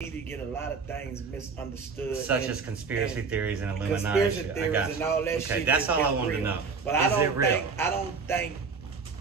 to get a lot of things misunderstood, such as conspiracy theories and Illuminati. Conspiracy theories and all that shit. Okay, that's all I wanted to know. But I don't think.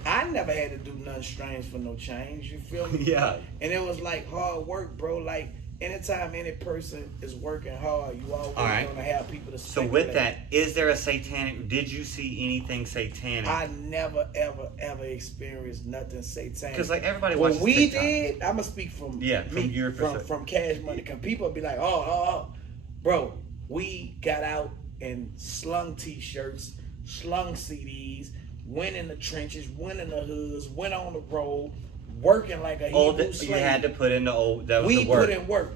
I never had to do nothing strange for no change. You feel me? Yeah. And it was like hard work, bro. Like anytime any person is working hard, you always gonna have people to. So with that, is there a satanic? Did you see anything satanic? I never ever experienced nothing satanic. Because like everybody watches. What we TikTok. did, I'ma speak from your from Cash Money. Cause people be like, oh, bro, we got out and slung T-shirts, slung CDs. Went in the trenches, went in the hoods, went on the road, working like a Hebrew slave. You had to put in the old. That was we the work. put in work.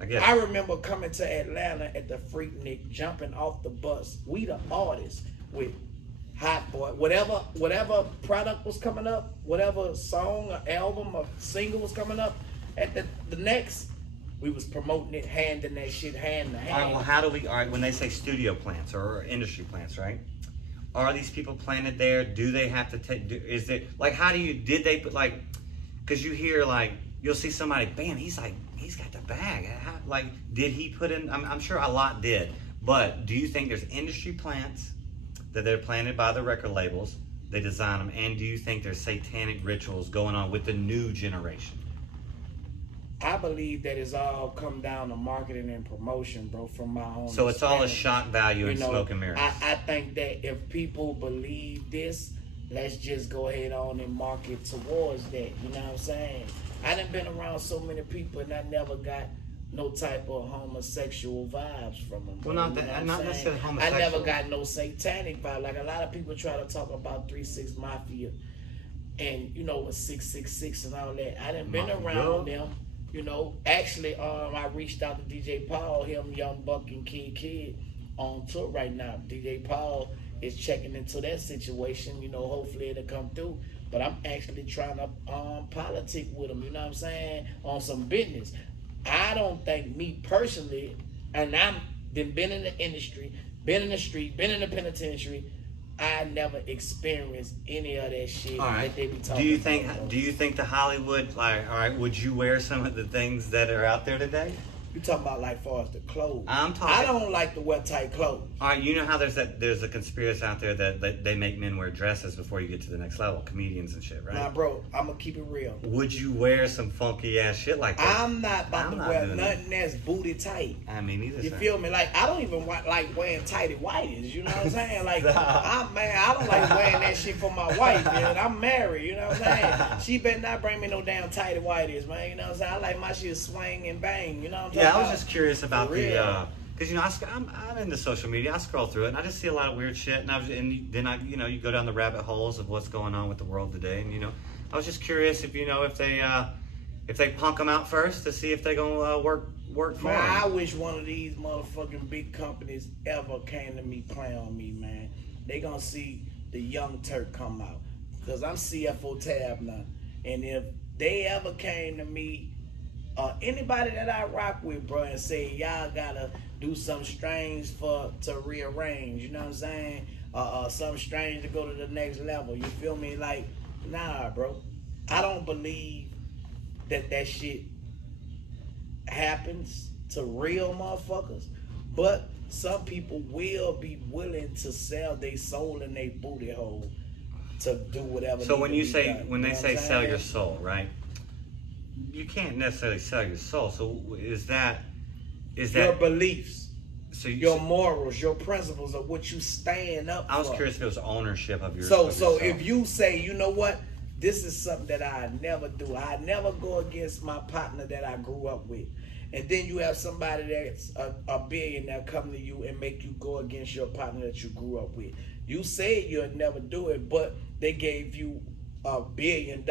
I remember coming to Atlanta at the Freaknik, jumping off the bus. We the artists with Hot Boy, whatever product was coming up, whatever song or album or single was coming up. At the next, we was promoting it, handing that shit hand to hand. All right, well, how do we? All right, when they say studio plants or industry plants, right? Are these people planted there? Do they have to take? Is it like how do you? Did they put like? Because you hear like you'll see somebody, bam, he's got the bag. Like did he put in? I'm sure a lot did, but do you think there's industry plants that they're planted by the record labels? They design them, and do you think there's satanic rituals going on with the new generation? I believe that it's all come down to marketing and promotion, bro, from my own. So it's all a shock value and smoke and mirrors. I think that if people believe this, let's just go ahead on and market towards that. You know what I'm saying? I done been around so many people and I never got no type of homosexual vibes from them. Well, not necessarily homosexual. I never got no satanic vibe. Like a lot of people try to talk about 3-6 Mafia and, you know, 666 and all that. I done been around them. You know, actually, I reached out to DJ Paul, him, Young Buck, and Kid on tour right now. DJ Paul is checking into that situation. You know, hopefully it'll come through. But I'm actually trying to politic with him. You know what I'm saying? On some business. I don't think me personally, and I've been in the industry, been in the street, been in the penitentiary. I never experienced any of that shit that they be talking about. Do you think the Hollywood, like, all right, would you wear some of the things that are out there today? You talking about like far as the clothes? I'm talking. I don't like to wear tight clothes. All right, you know how there's a conspiracy out there that they make men wear dresses before you get to the next level, comedians and shit, right? Nah, bro, I'm gonna keep it real. Would you wear some funky ass shit like that? I'm not about to wear nothing that's booty tight. I mean, either. You feel me? Like I don't even like wearing tighty whities. You know what I'm saying? Like I don't like wearing that shit for my wife. Man. I'm married. You know what I'm saying? She better not bring me no damn tighty whities, man. You know what I'm saying? I like my shit swing and bang. You know what I'm saying? Yeah, I was just curious about the because you know I'm into social media. I scroll through it and I just see a lot of weird shit. And then I you know you go down the rabbit holes of what's going on with the world today. And you know I was just curious if you know if they punk them out first to see if they gonna work for them. I wish one of these motherfucking big companies ever came to me playing on me, man. They gonna see the Young Turk come out because I'm CFO tab now, and if they ever came to me. Anybody that I rock with, bro, and say y'all gotta do something strange to rearrange, you know what I'm saying? Something strange to go to the next level. You feel me? Like, nah, bro. I don't believe that shit happens to real motherfuckers, but some people will be willing to sell their soul and their booty hole to do whatever. So when they say sell your soul, right? You can't necessarily sell your soul. So is that your beliefs, so your morals, your principles of what you stand up for? I was curious if it was ownership of your So if you say, you know what, this is something that I never do. I never go against my partner that I grew up with. And then you have somebody that's a billionaire come to you and make you go against your partner that you grew up with. You said you'll never do it, but they gave you $1 billion.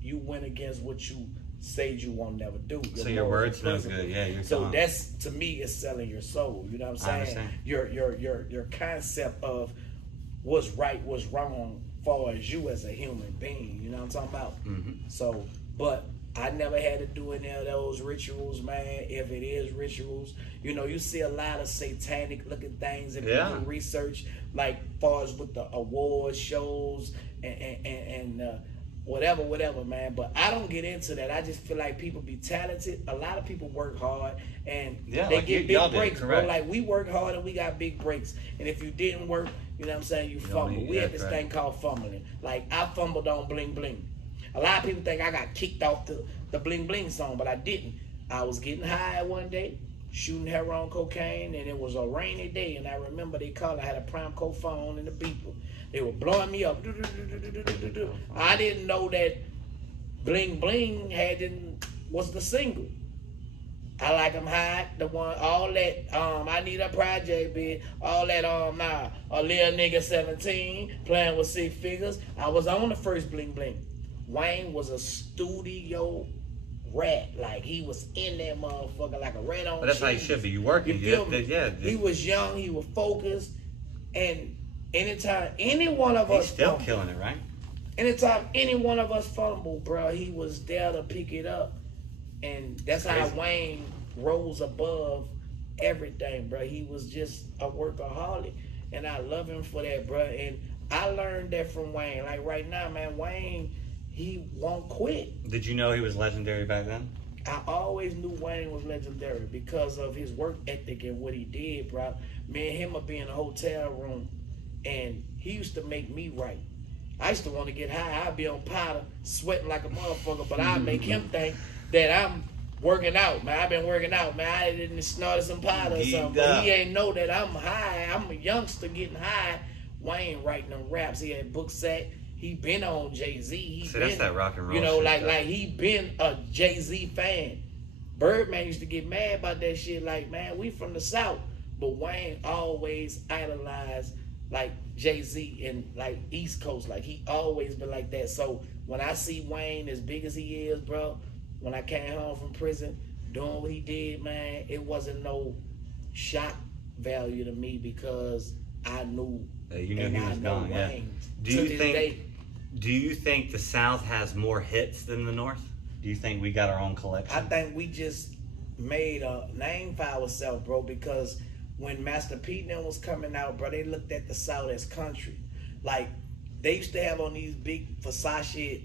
You went against what you said you won't never do. So your words no good. Yeah, you're so gone. That's to me is selling your soul. You know what I'm saying? Your concept of what's right, what's wrong, far as you as a human being. You know what I'm talking about? Mm-hmm. So, but I never had to do any of those rituals, man. If it is rituals, you know, you see a lot of satanic looking things if you do research, like far as with the award shows and whatever, man. But I don't get into that. I just feel like people be talented. A lot of people work hard and they like get big breaks, bro. correct. Like we work hard and we got big breaks. And if you didn't work, you know what I'm saying, you fumble. We had this thing called fumbling. Like I fumbled on Bling Bling. A lot of people think I got kicked off the Bling Bling song, but I didn't. I was getting high one day, shooting heroin cocaine, and it was a rainy day. And I remember they called. I had a Primeco phone and a beeper. They were blowing me up. I didn't know that Bling Bling was the single. I like 'em high, the one, all that, I need a project, bitch, all that, a little nigga 17, playing with 6 figures. I was on the first Bling Bling. Wayne was a studio rat, like he was in that motherfucker like a rat on. But that's cheese. How you should be. You working, you feel me? Yeah. He was young, he was focused, and anytime any one of us, he's still killing it, right? Anytime any one of us fumble, bro, he was there to pick it up. And that's how Wayne rose above everything, bro. He was just a workaholic. And I love him for that, bro. And I learned that from Wayne. Like right now, man, Wayne, he won't quit. Did you know he was legendary back then? I always knew Wayne was legendary because of his work ethic and what he did, bro. Me and him would be in a hotel room, and he used to make me right. I used to want to get high. I'd be on powder, sweating like a motherfucker, but I'd make him think that I'm working out, man. I've been working out, man. I didn't snort some powder or something, but he ain't know that I'm high. I'm a youngster getting high. Wayne writing them raps. He had book sack. He been on Jay-Z. That's that rock and roll. You know, shit, like he been a Jay-Z fan. Birdman used to get mad about that shit. Like, man, we from the South, but Wayne always idolized like Jay-Z and like East Coast. Like he always been like that. So when I see Wayne as big as he is, bro, when I came home from prison, doing what he did, man, it wasn't no shock value to me because I knew. You knew he was gone. Yeah. Do you think the South has more hits than the North? Do you think we got our own collection? I think we just made a name for ourselves, bro, because when Master P and them was coming out, bro, they looked at the South as country. Like, they used to have on these big Versace,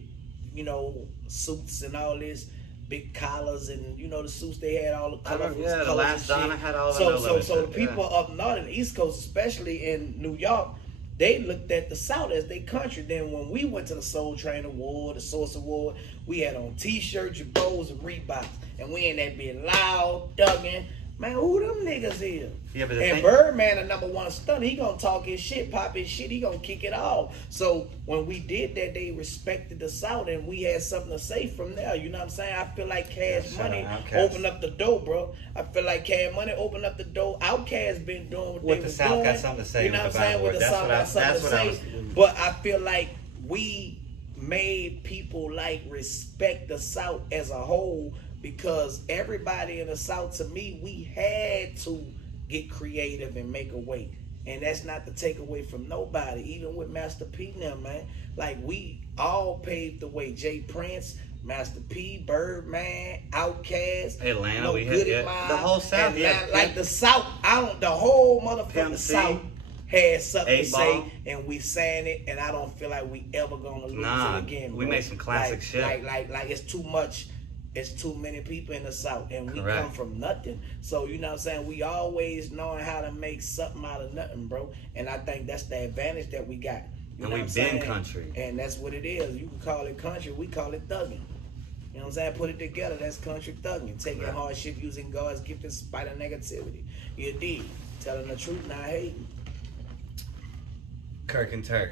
you know, suits and all this, big collars, and, you know, the suits they had, all the colors. Yeah, the last Donna had all that. So the people up north and the East Coast, especially in New York, they looked at the South as their country. Then when we went to the Soul Train Award, the Source Award, we had on T-shirts, Jabos, and Reeboks. And we in that being loud, thugging. Man, who them niggas is? Yeah, but and Birdman, the #1 stunner, he gonna talk his shit, pop his shit, he gonna kick it off. So when we did that, they respected the South, and we had something to say from there. You know what I'm saying? I feel like Cash Money opened up the door, bro. I feel like Cash Money opened up the door. Outkast been doing what they was doing. With the South got something to say. You know what I'm saying? With the South got something to say. But I feel like we made people like respect the South as a whole, because everybody in the South, to me, we had to get creative and make a way. And that's not to take away from nobody, even with Master P now, man. Like, we all paved the way. Jay Prince, Master P, Birdman, Outkast, Atlanta, we had the whole South. Yeah, like the South, the whole motherfucking South had something to say, and we sang it, and I don't feel like we ever gonna lose it again, bro. We made some classic shit. Like it's too much. It's too many people in the South, and we come from nothing. So, you know what I'm saying? We always knowing how to make something out of nothing, bro. And I think that's the advantage that we got. You know we've been country. And that's what it is. You can call it country. We call it thugging. You know what I'm saying? Put it together. That's country thugging. Taking hardship, using God's gift in spite of negativity. You did. Telling the truth, not hating. Kirk and Turk.